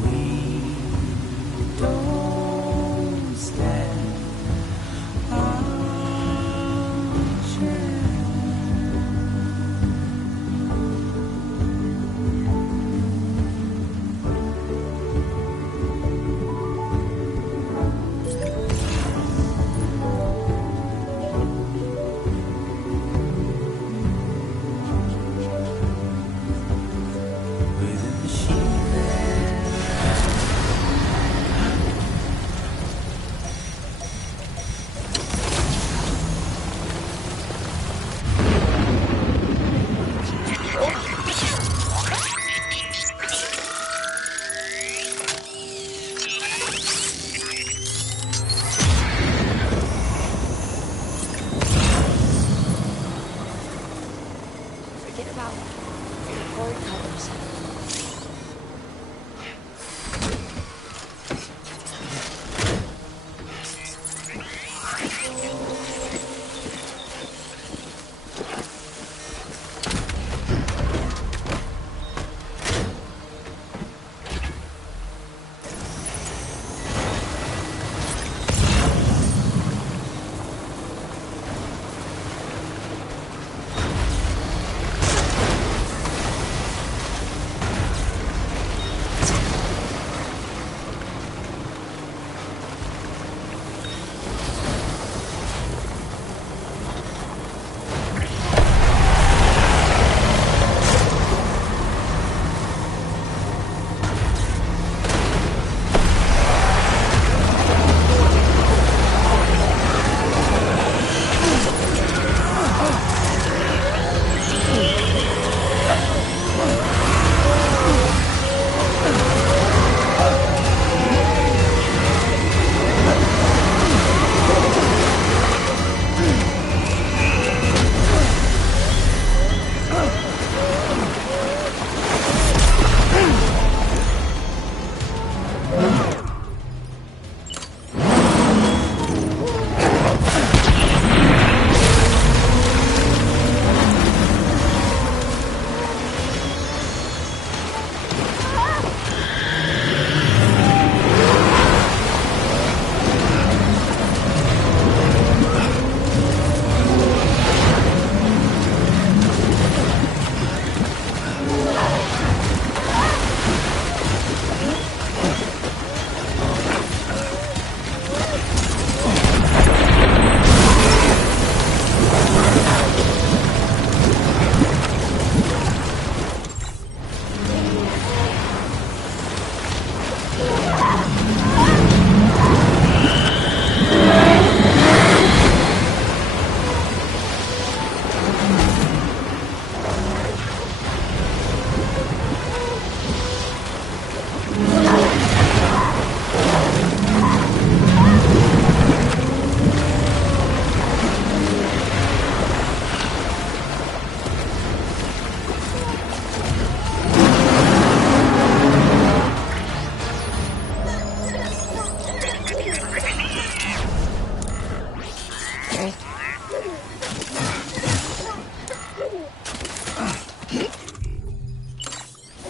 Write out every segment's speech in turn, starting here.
We cord cutters.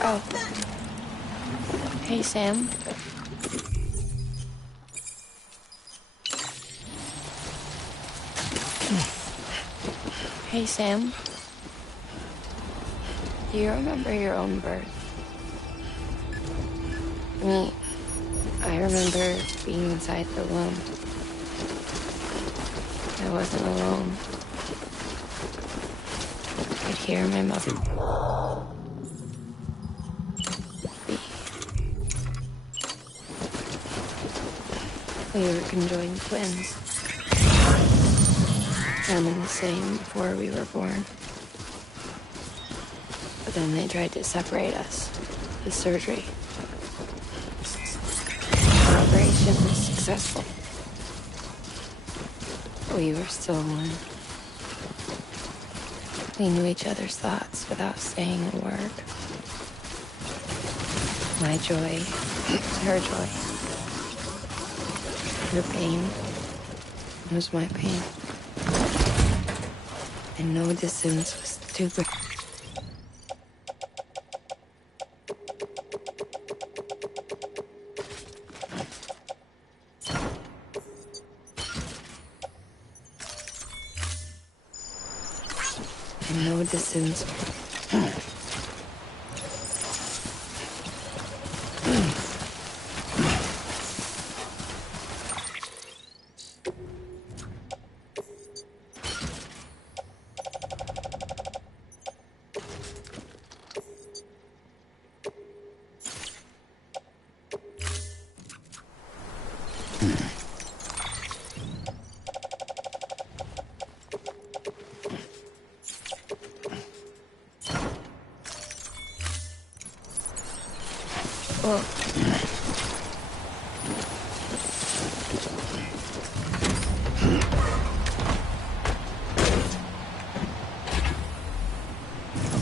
Oh. Hey, Sam. Hey, Sam. Do you remember your own birth? Me. I remember being inside the womb. I wasn't alone. I could hear my mother. We were conjoined twins. One and the same before we were born. But then they tried to separate us with surgery. The operation was successful. We were still one. We knew each other's thoughts without saying a word. My joy was her joy. Her pain was my pain. And no distance was too great. And no distance. Well,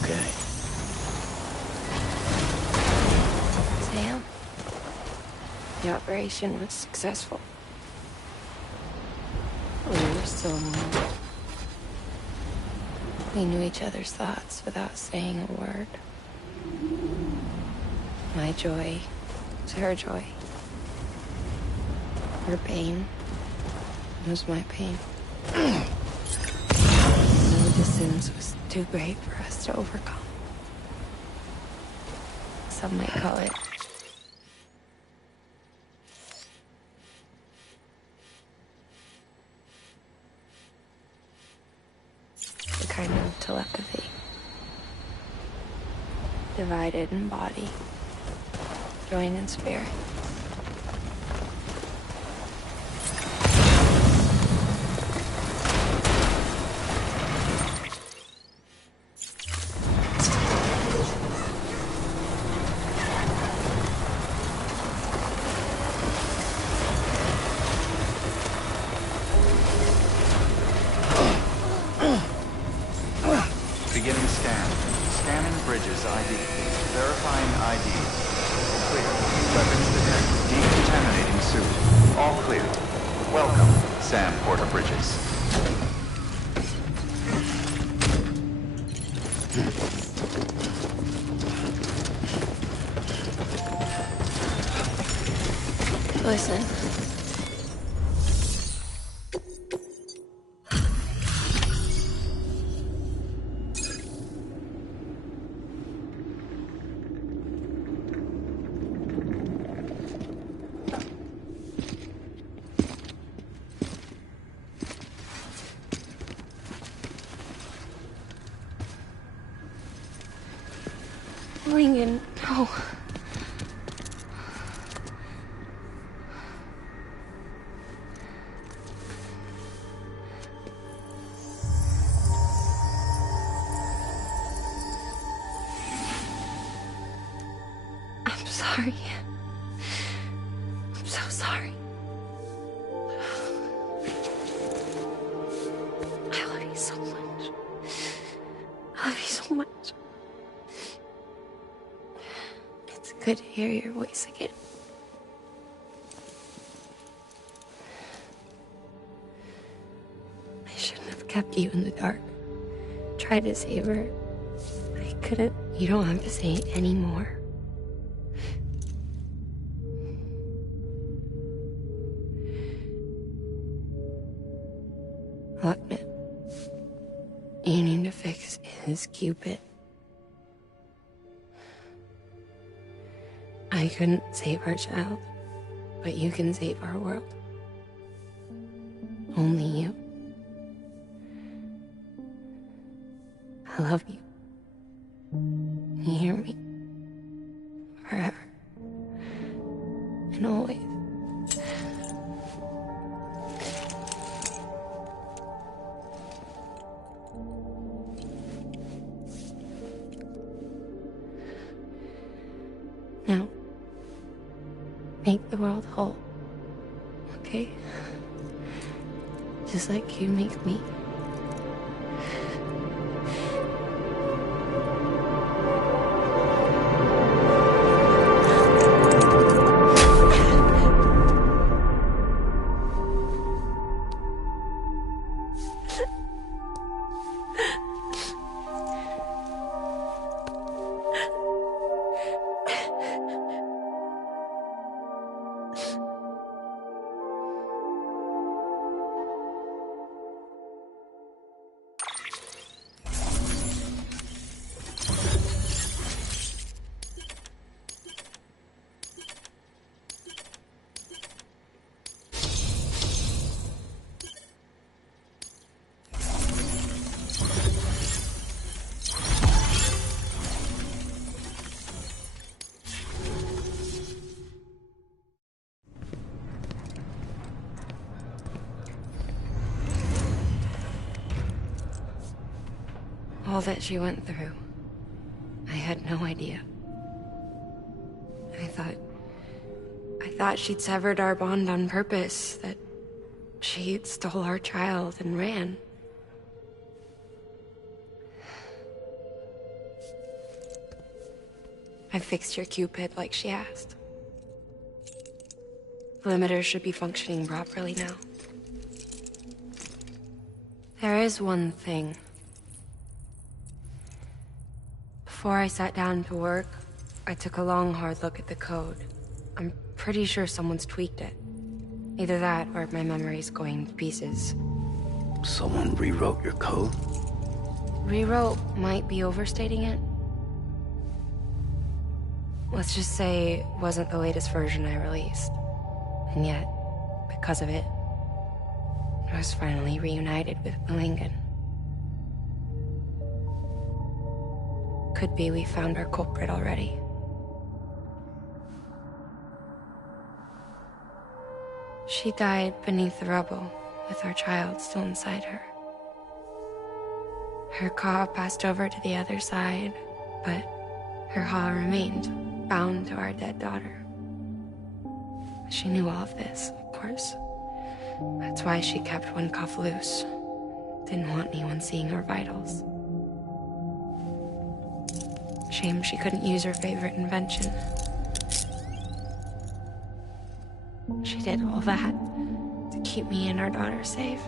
okay. The operation was successful. We were still alone. We knew each other's thoughts without saying a word. My joy was her joy. Her pain was my pain. No distance was too great for us to overcome. Some might call it the kind of telepathy. Divided in body, joined in spirit. Beginning scan. Scanning bridges ID. Verifying ID. Clear. Weapons detected. Decontaminating suit. All clear. Welcome, Sam Porter Bridges. Listen. Lincoln, no. I'm sorry. I'm so sorry. I love you so much. I love you so much. It's good to hear your voice again. I shouldn't have kept you in the dark. Tried to save her. I couldn't. You don't have to say it anymore. Look, man. You need to fix his Cupid. I couldn't save our child, but you can save our world. Only you. I love you. You hear me? Forever. And always. Now, make the world whole, okay? Just like you make me. All that she went through, I had no idea. I thought she'd severed our bond on purpose, that she stole our child and ran. I fixed your Cupid like she asked. limiters should be functioning properly now. There is one thing. Before I sat down to work, I took a long, hard look at the code. I'm pretty sure someone's tweaked it. Either that, or my memory's going to pieces. Someone rewrote your code? Rewrote might be overstating it. Let's just say it wasn't the latest version I released. And yet, because of it, I was finally reunited with Malingen. Could be we found our culprit already. She died beneath the rubble, with our child still inside her. Her Ka passed over to the other side, but her Ha remained, bound to our dead daughter. She knew all of this, of course. That's why she kept one cuff loose. Didn't want anyone seeing her vitals. Shame she couldn't use her favorite invention. She did all that to keep me and our daughter safe.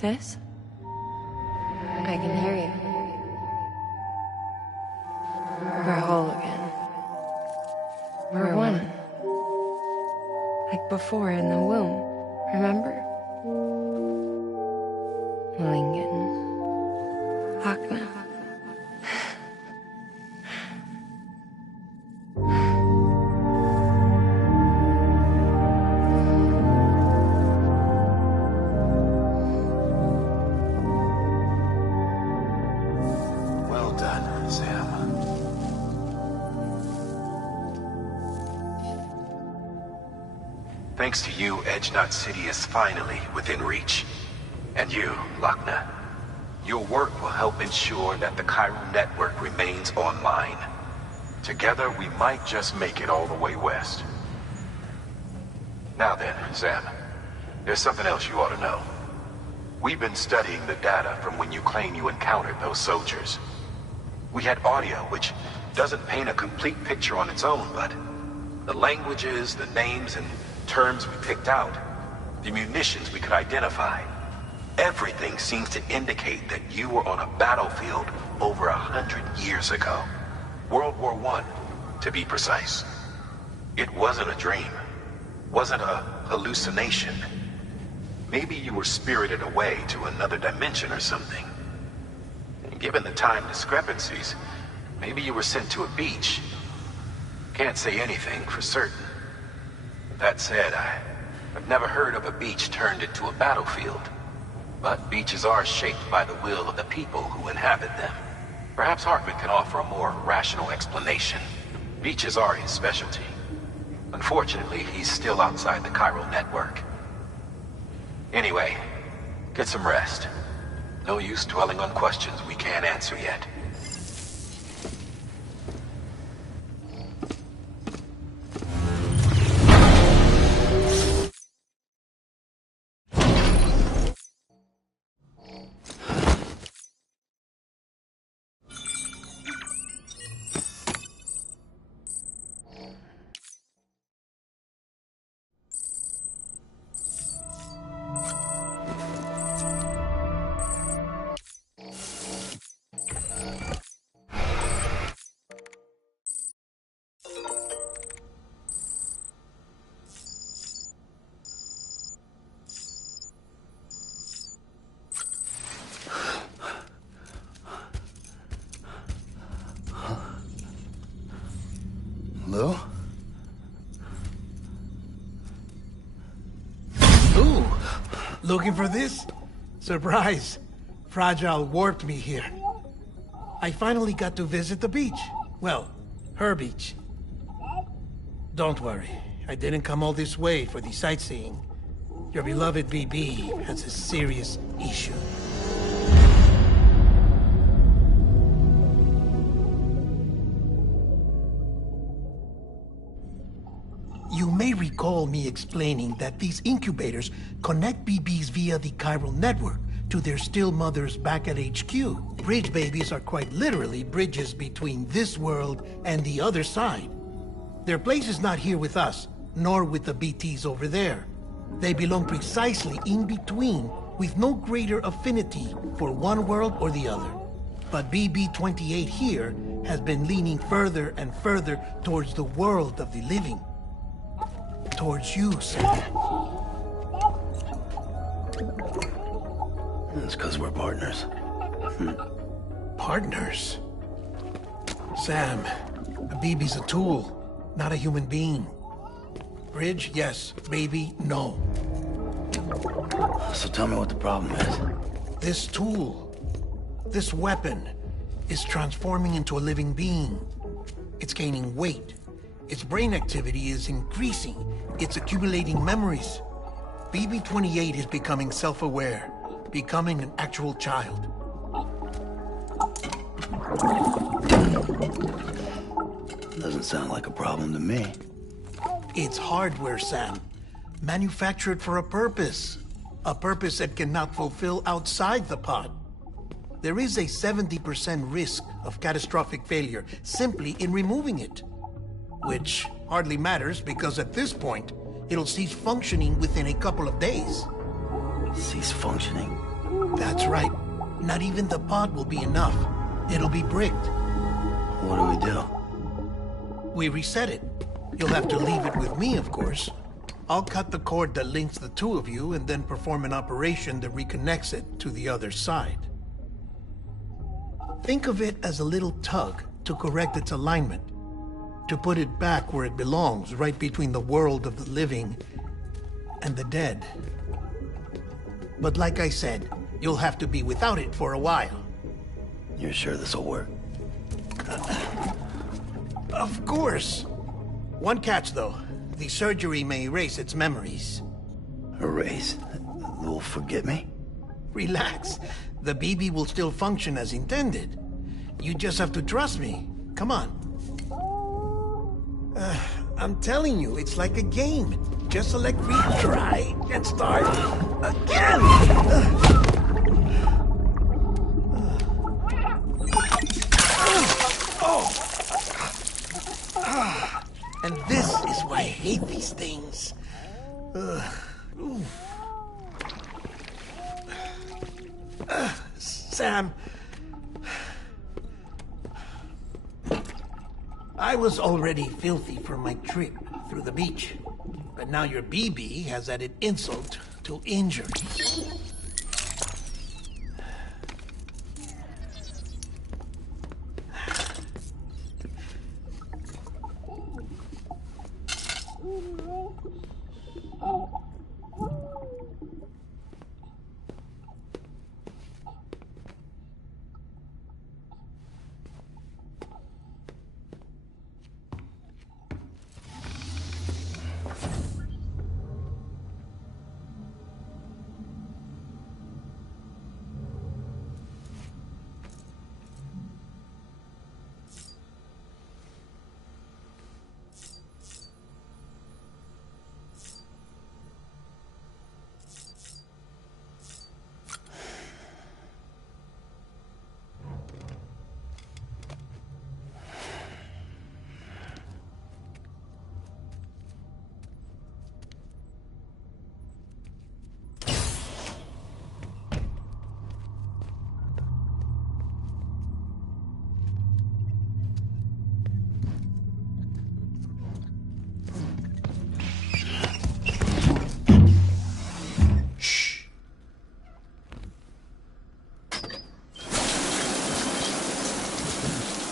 Sis? I can hear you. We're whole again. We're one. Like before in the womb, remember? Malingen. Hakna. Thanks to you, Edgenut City is finally within reach. And you, Lochner. Your work will help ensure that the chiral network remains online. Together, we might just make it all the way west. Now then, Sam, there's something else you ought to know. We've been studying the data from when you claim you encountered those soldiers. We had audio, which doesn't paint a complete picture on its own, but the languages, the names, and terms we picked out, the munitions we could identify, everything seems to indicate that you were on a battlefield over 100 years ago. World War I, to be precise. It wasn't a dream. Wasn't a hallucination. Maybe you were spirited away to another dimension or something. And given the time discrepancies, maybe you were sent to a beach. Can't say anything for certain. That said, I've never heard of a beach turned into a battlefield. But beaches are shaped by the will of the people who inhabit them. Perhaps Hartman can offer a more rational explanation. Beaches are his specialty. Unfortunately, he's still outside the chiral network. Anyway, get some rest. No use dwelling on questions we can't answer yet. Lou? Ooh, looking for this? Surprise. Fragile warped me here. I finally got to visit the beach. Well, her beach. Don't worry, I didn't come all this way for the sightseeing. Your beloved BB has a serious issue. You may recall me explaining that these incubators connect BBs via the chiral network to their still mothers back at HQ. Bridge babies are quite literally bridges between this world and the other side. Their place is not here with us, nor with the BTs over there. They belong precisely in between, with no greater affinity for one world or the other. But BB-28 here has been leaning further and further towards the world of the living. Towards you, Sam. It's because we're partners. Partners? Sam, a BB's a tool, not a human being. Bridge, yes. Baby, no. So tell me what the problem is. This tool, this weapon, is transforming into a living being. It's gaining weight. Its brain activity is increasing. It's accumulating memories. BB-28 is becoming self-aware, becoming an actual child. Doesn't sound like a problem to me. It's hardware, Sam. Manufactured for a purpose. A purpose that cannot fulfill outside the pod. There is a 70% risk of catastrophic failure simply in removing it. Which hardly matters because at this point, it'll cease functioning within a couple of days. Cease functioning? That's right. Not even the pod will be enough. It'll be bricked. What do we do? We reset it. You'll have to leave it with me, of course. I'll cut the cord that links the two of you and then perform an operation that reconnects it to the other side. Think of it as a little tug to correct its alignment. To put it back where it belongs, right between the world of the living and the dead. But like I said, you'll have to be without it for a while. You're sure this'll work? Of course. One catch, though. The surgery may erase its memories. Erase? Will forget me? Relax. The BB will still function as intended. You just have to trust me. Come on. I'm telling you, it's like a game. Just select retry and start again! And this is why I hate these things. Sam, I was already filthy from my trip through the beach, but now your BB has added insult to injury.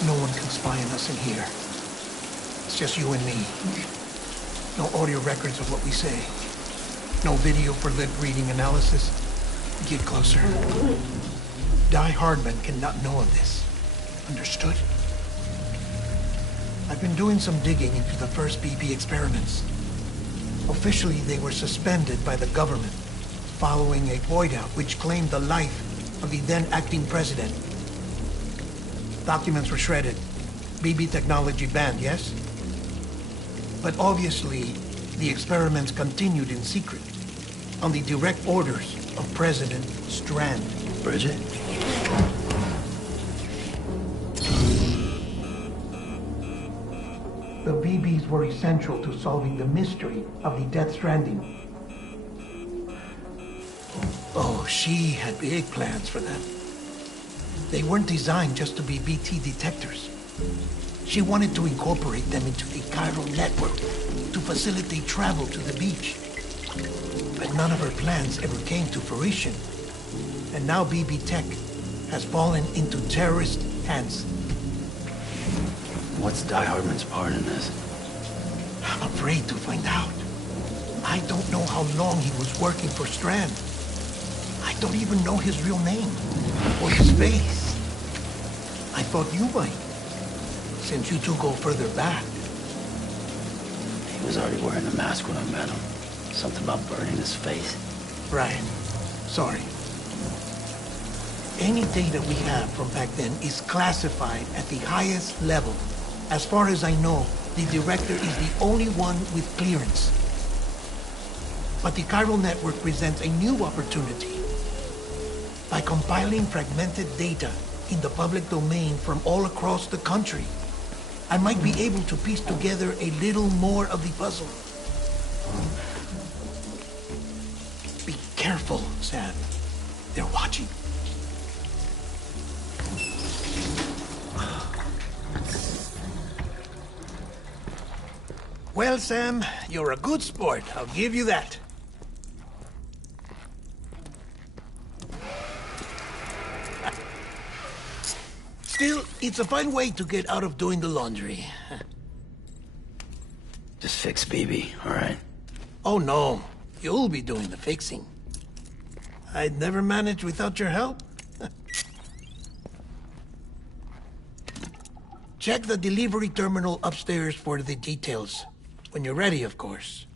No one can spy on us in here. just you and me. No audio records of what we say. No video for lip-reading analysis. Get closer. Die Hardman cannot know of this. Understood? I've been doing some digging into the first BB experiments. Officially, they were suspended by the government, following a void-out which claimed the life of the then-acting president. Documents were shredded. BB technology banned, yes? But obviously, the experiments continued in secret, on the direct orders of President Strand. Bridget? The BBs were essential to solving the mystery of the Death Stranding. Oh, she had big plans for them. They weren't designed just to be BT detectors. She wanted to incorporate them into the chiral network to facilitate travel to the beach. But none of her plans ever came to fruition. And now BB Tech has fallen into terrorist hands. What's Die Hardman's part in this? I'm afraid to find out. I don't know how long he was working for Strand. I don't even know his real name or his face. I thought you might, since you two go further back. He was already wearing the mask when I met him. Something about burning his face. Right. Sorry. Any data we have from back then is classified at the highest level. As far as I know, the director is the only one with clearance. But the chiral network presents a new opportunity. By compiling fragmented data in the public domain from all across the country, I might be able to piece together a little more of the puzzle. Be careful, Sam. They're watching. Well, Sam, you're a good sport. I'll give you that. Still, it's a fun way to get out of doing the laundry. Just fix BB, all right? Oh, no. You'll be doing the fixing. I'd never manage without your help. Check the delivery terminal upstairs for the details. When you're ready, of course.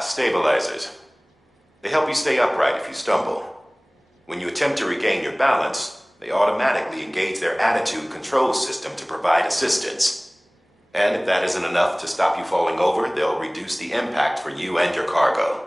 Stabilizers. They help you stay upright if you stumble. When you attempt to regain your balance, they automatically engage their attitude control system to provide assistance. And if that isn't enough to stop you falling over, they'll reduce the impact for you and your cargo.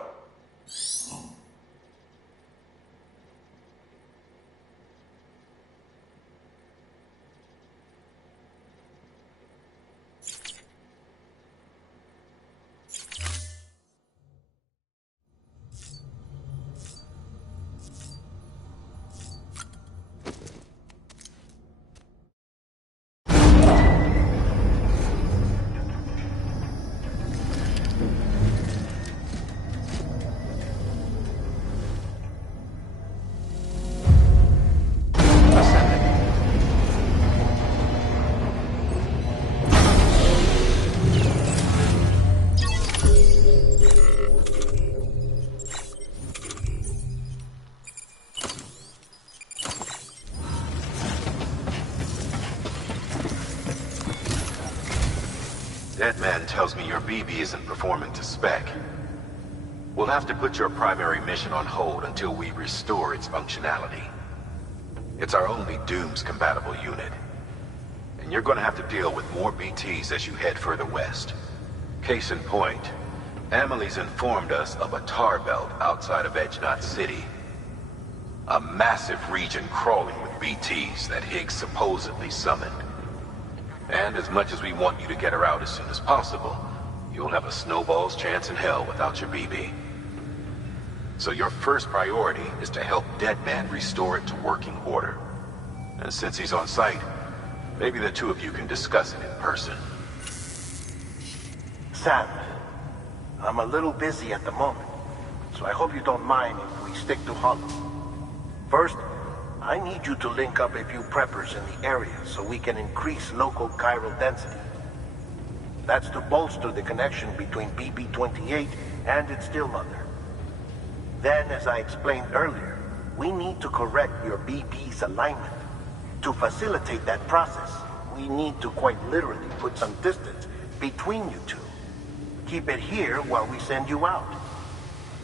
That man tells me your BB isn't performing to spec. We'll have to put your primary mission on hold until we restore its functionality. It's our only Dooms-compatible unit. And you're gonna have to deal with more BTs as you head further west. Case in point, Amelie's informed us of a tar belt outside of Edgenot City. A massive region crawling with BTs that Higgs supposedly summoned. And as much as we want you to get her out as soon as possible, you'll have a snowball's chance in hell without your BB. So your first priority is to help Deadman restore it to working order. And since he's on site, maybe the two of you can discuss it in person. Sam, I'm a little busy at the moment, so I hope you don't mind if we stick to Hollow. First, I need you to link up a few preppers in the area so we can increase local chiral density. That's to bolster the connection between BB-28 and its stillmother. Then, as I explained earlier, we need to correct your BB's alignment. To facilitate that process, we need to quite literally put some distance between you two. Keep it here while we send you out.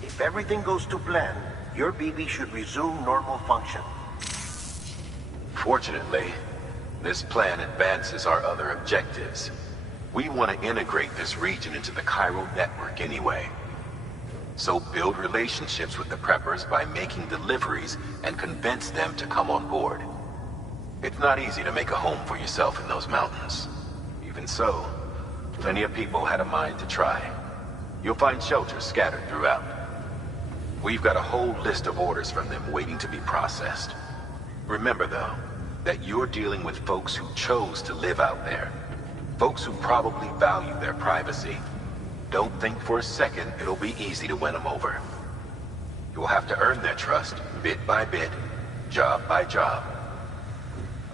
If everything goes to plan, your BB should resume normal function. Fortunately, this plan advances our other objectives. We want to integrate this region into the chiral network anyway. So build relationships with the preppers by making deliveries and convince them to come on board. It's not easy to make a home for yourself in those mountains. Even so, plenty of people had a mind to try. You'll find shelters scattered throughout. We've got a whole list of orders from them waiting to be processed. Remember, though, that you're dealing with folks who chose to live out there. Folks who probably value their privacy. Don't think for a second it'll be easy to win them over. You'll have to earn their trust, bit by bit, job by job.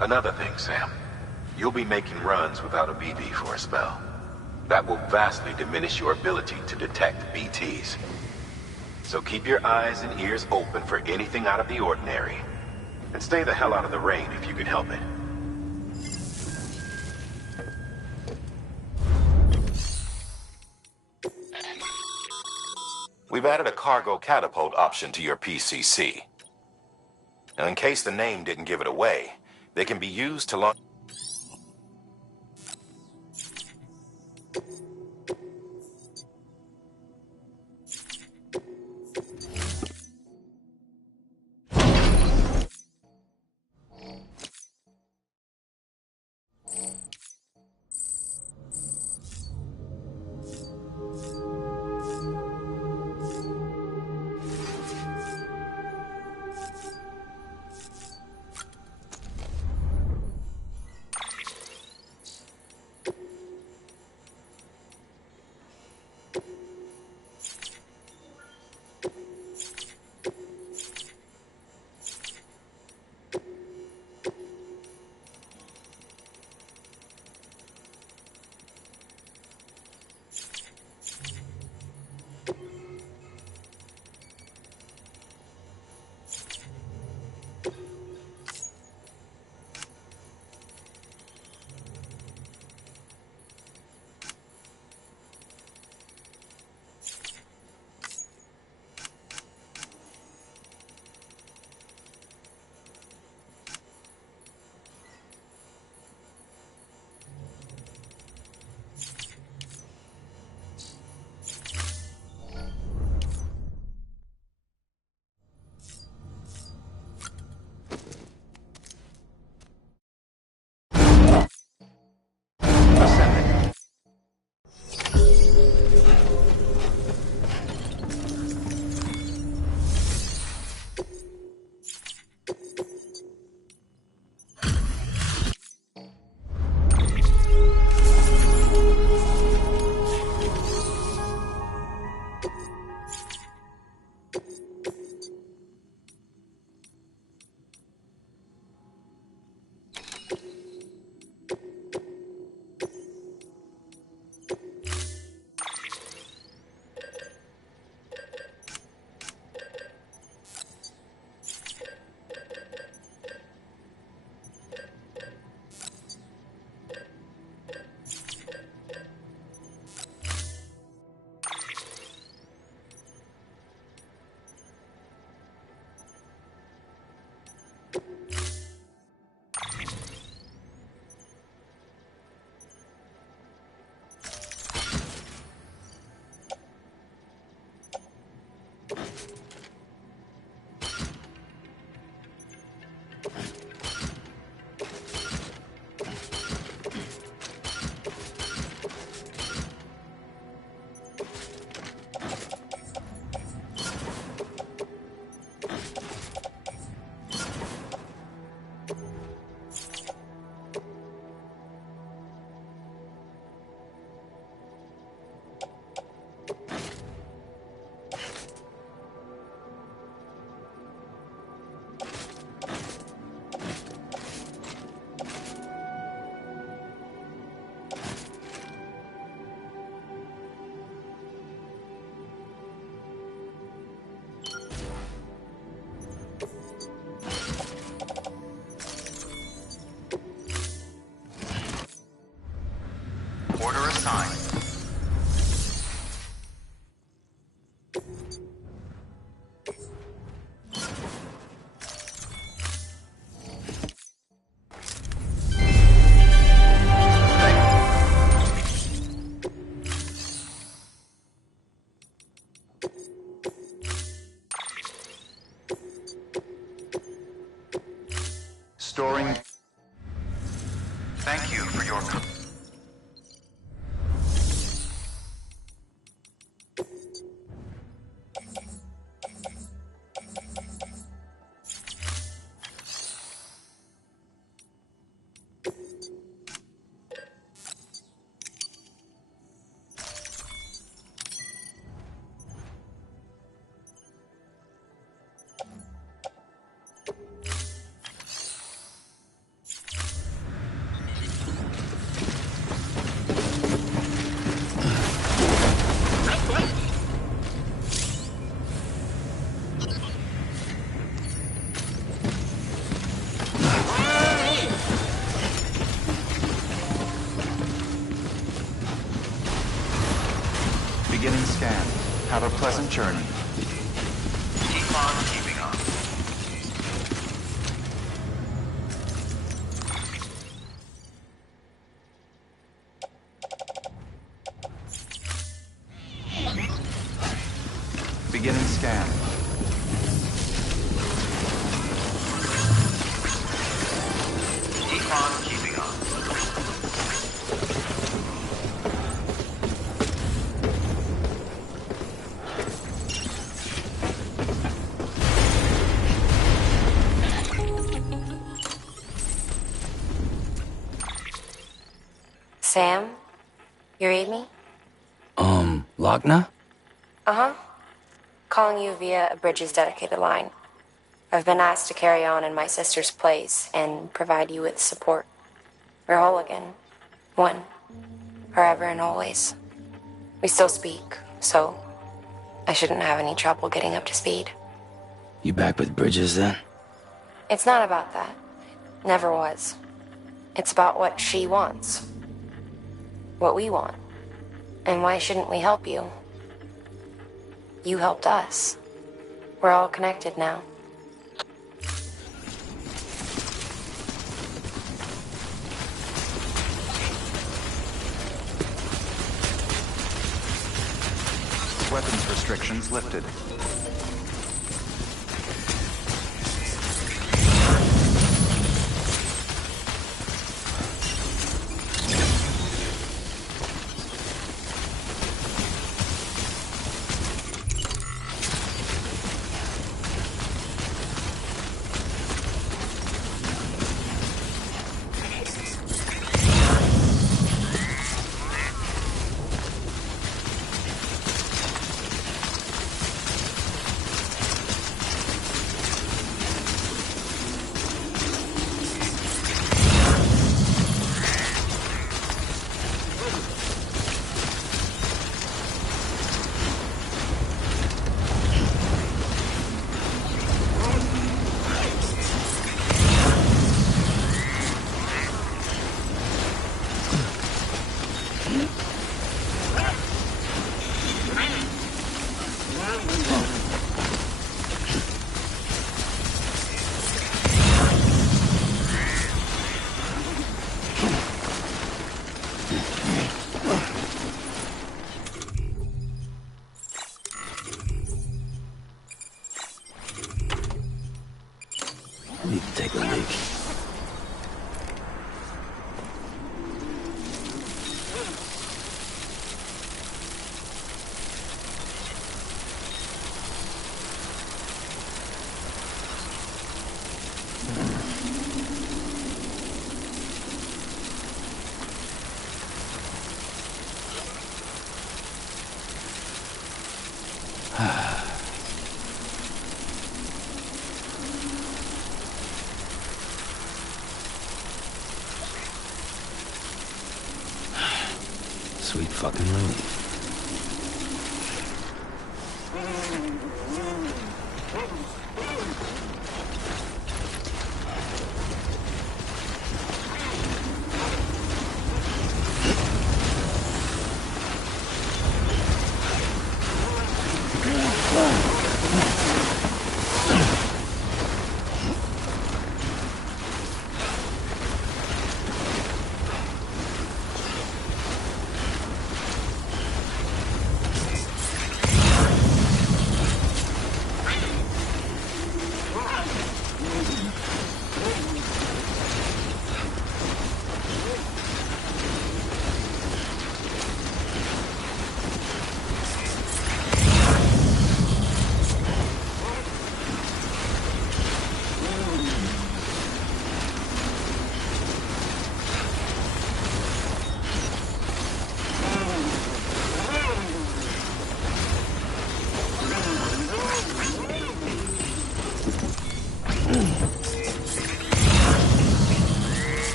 Another thing, Sam. You'll be making runs without a BB for a spell. That will vastly diminish your ability to detect BTs. So keep your eyes and ears open for anything out of the ordinary. And stay the hell out of the rain if you can help it. We've added a cargo catapult option to your PCC. Now, in case the name didn't give it away, they can be used to launch... Restoring... Thank you for your... Beginning scan. Have a pleasant journey. Keep on keeping on. Beginning scan. Keep on keeping on. Sam? You read me? Lochna? Uh-huh. Calling you via a Bridges dedicated line. I've been asked to carry on in my sister's place and provide you with support. We're whole again. One. Forever and always. We still speak, so I shouldn't have any trouble getting up to speed. You back with Bridges then? It's not about that. Never was. It's about what she wants. What we want. And why shouldn't we help you? You helped us. We're all connected now. Weapons restrictions lifted. Need to take a leak. Sweet fucking relief.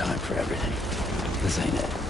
time for everything. This ain't it.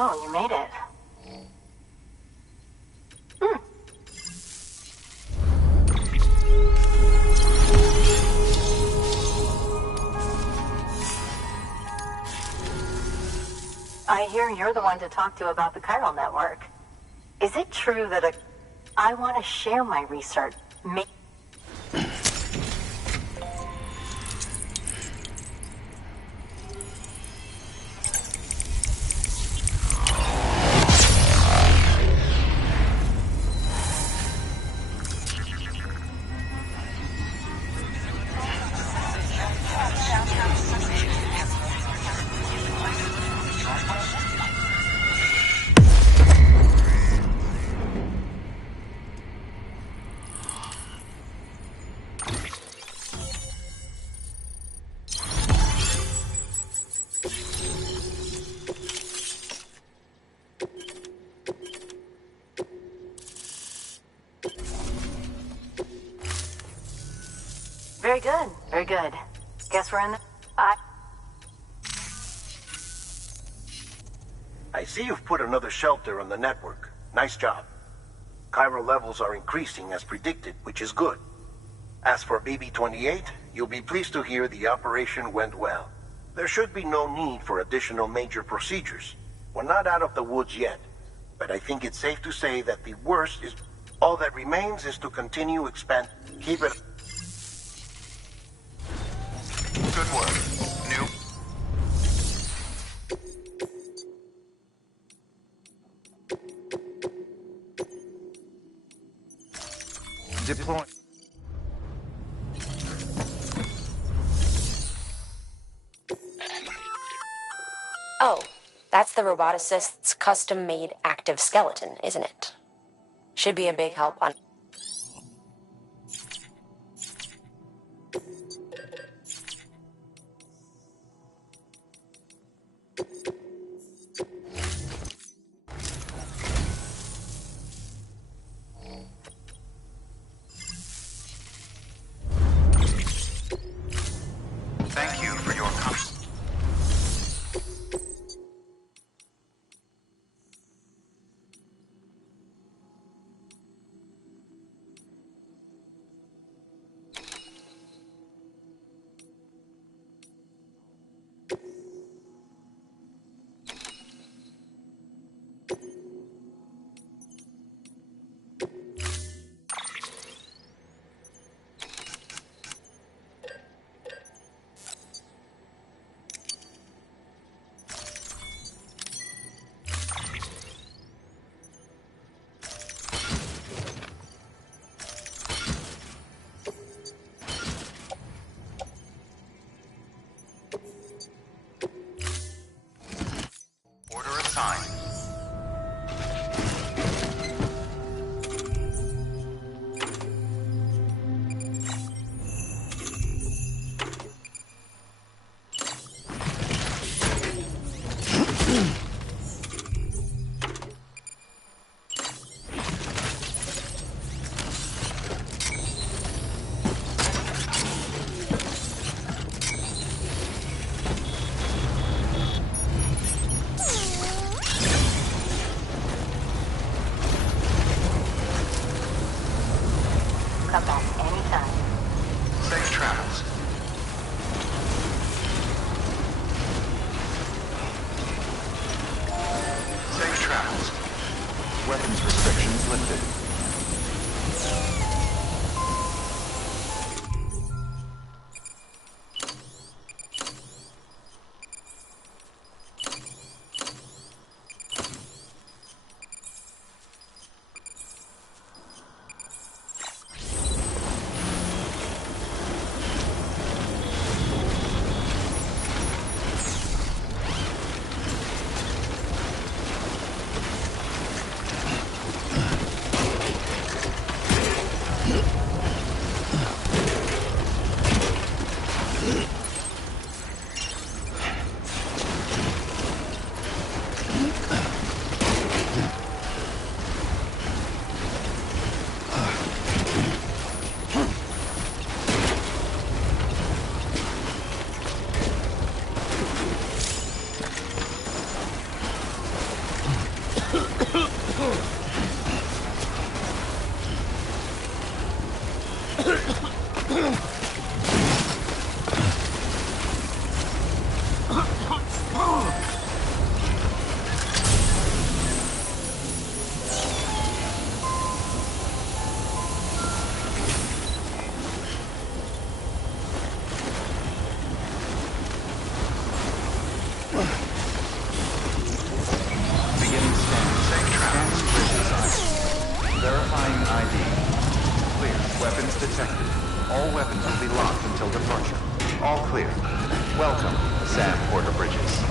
Oh, you made it. I hear you're the one to talk to about the chiral network. Is it true that I want to share my research? Very good, very good. Guess we're in the... I see you've put another shelter on the network. Nice job. Chiral levels are increasing as predicted, which is good. As for BB-28, you'll be pleased to hear the operation went well. There should be no need for additional major procedures. We're not out of the woods yet, but I think it's safe to say that the worst is... All that remains is to continue expand... Keep it... Good work. New. Deploy. Oh, that's the roboticist's custom-made active skeleton, isn't it? Should be a big help on... Thank you for your Beginning scan. Scanning bridges ID. Verifying ID. Clear. Weapons detected. All weapons will be locked until departure. All clear. Welcome, Sam Porter Bridges.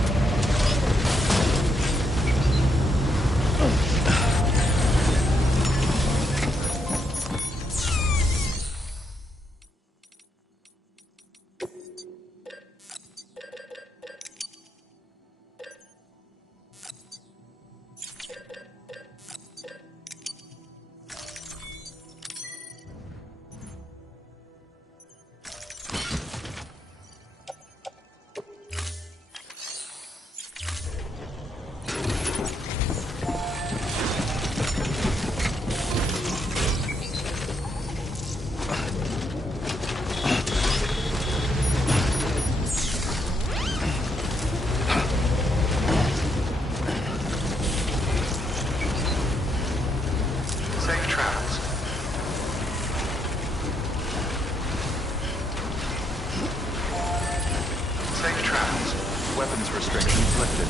Weapons restrictions lifted.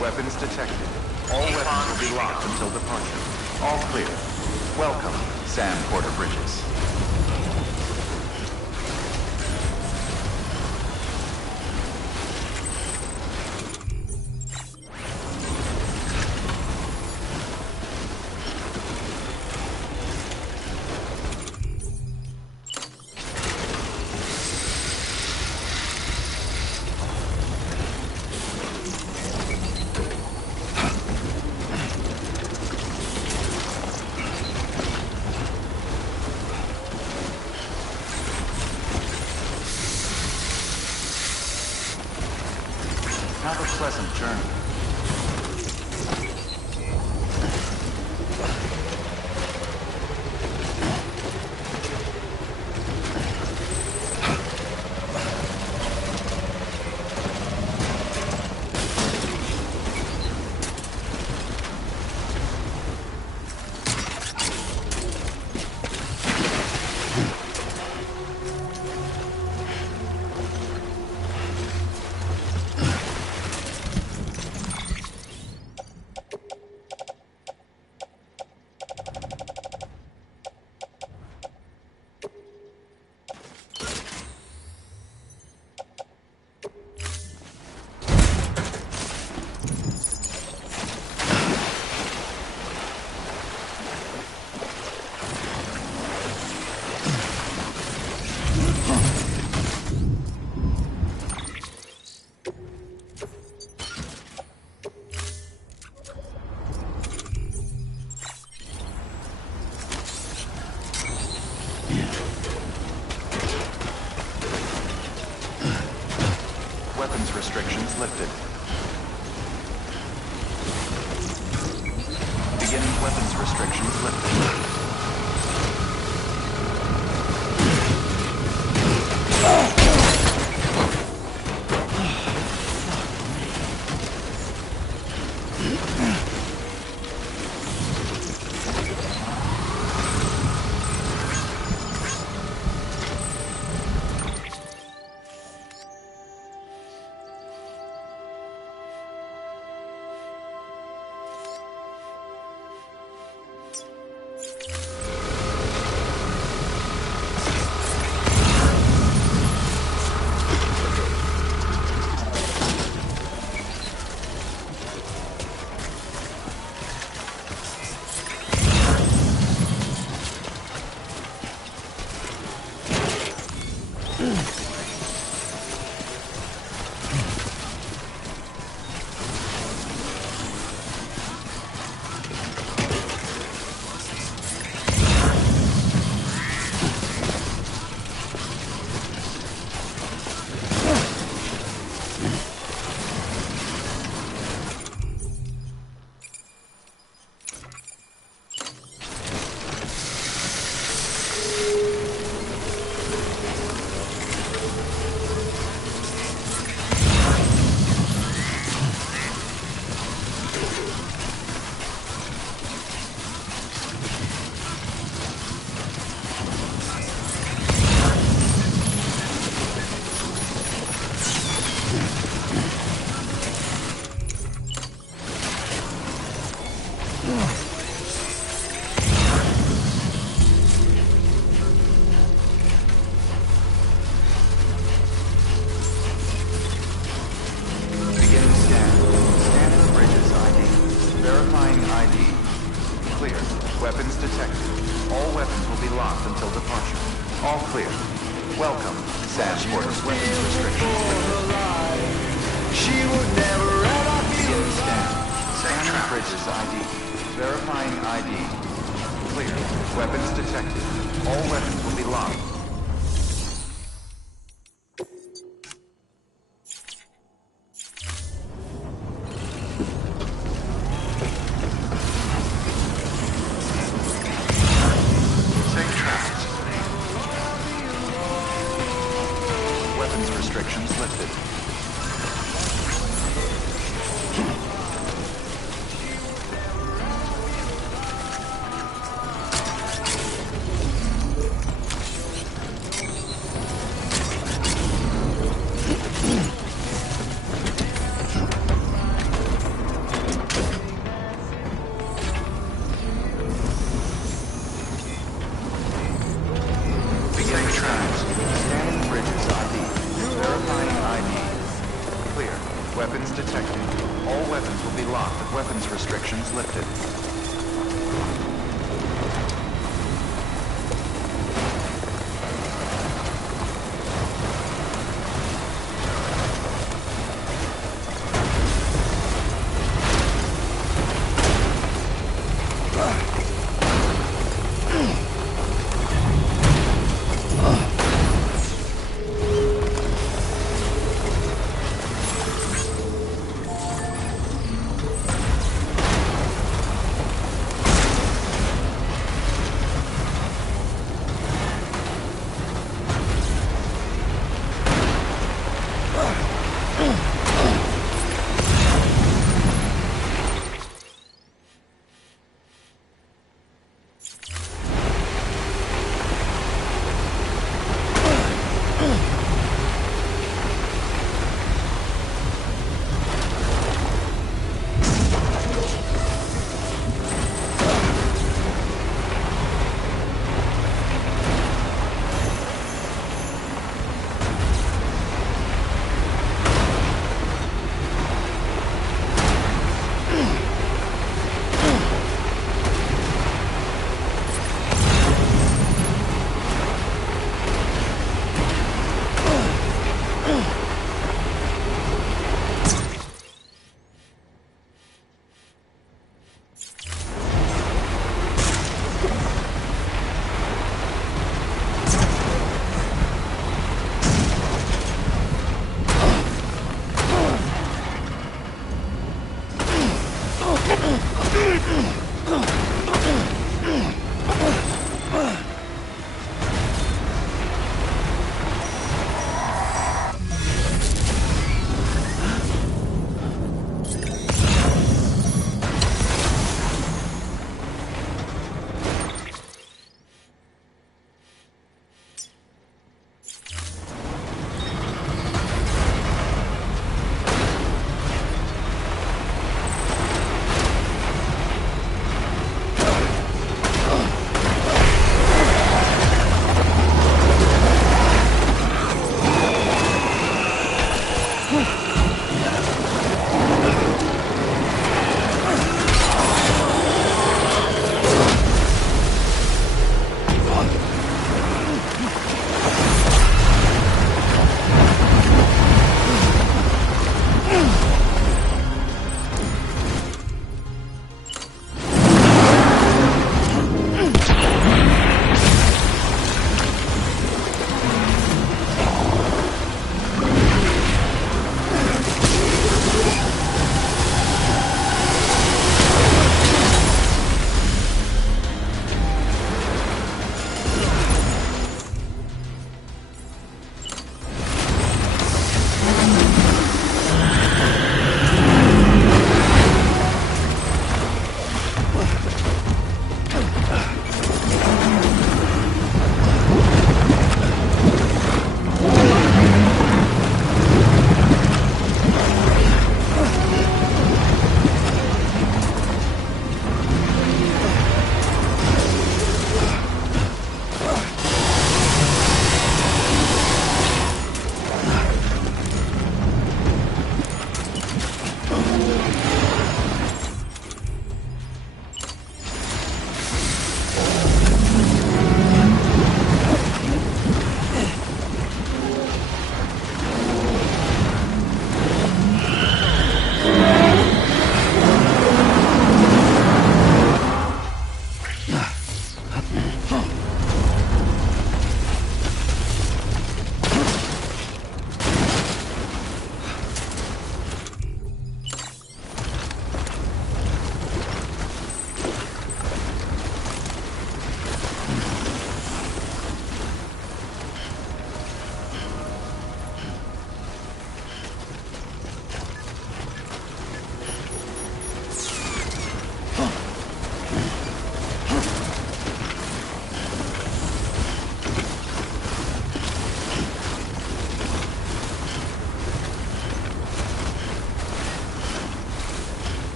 Weapons detected. All weapons will be locked until departure. All clear. Welcome, Sam Porter Bridges. lifted. Beginning weapons restrictions lifted.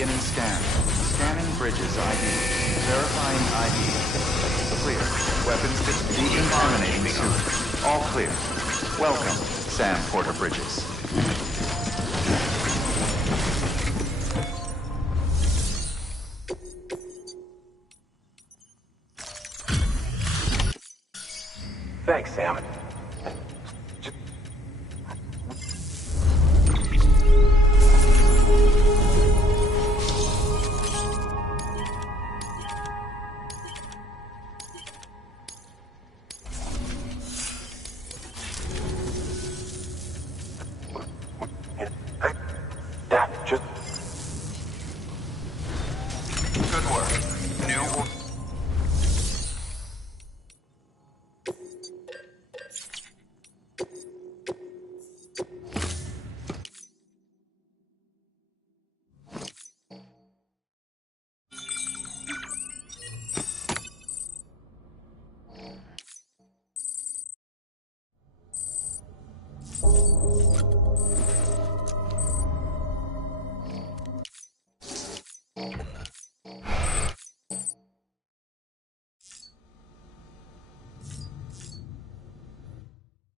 Beginning scan. Scanning bridges ID. Verifying ID. Clear. Weapons decontaminating suit. All clear. Welcome, Sam Porter Bridges. Thanks, Sam.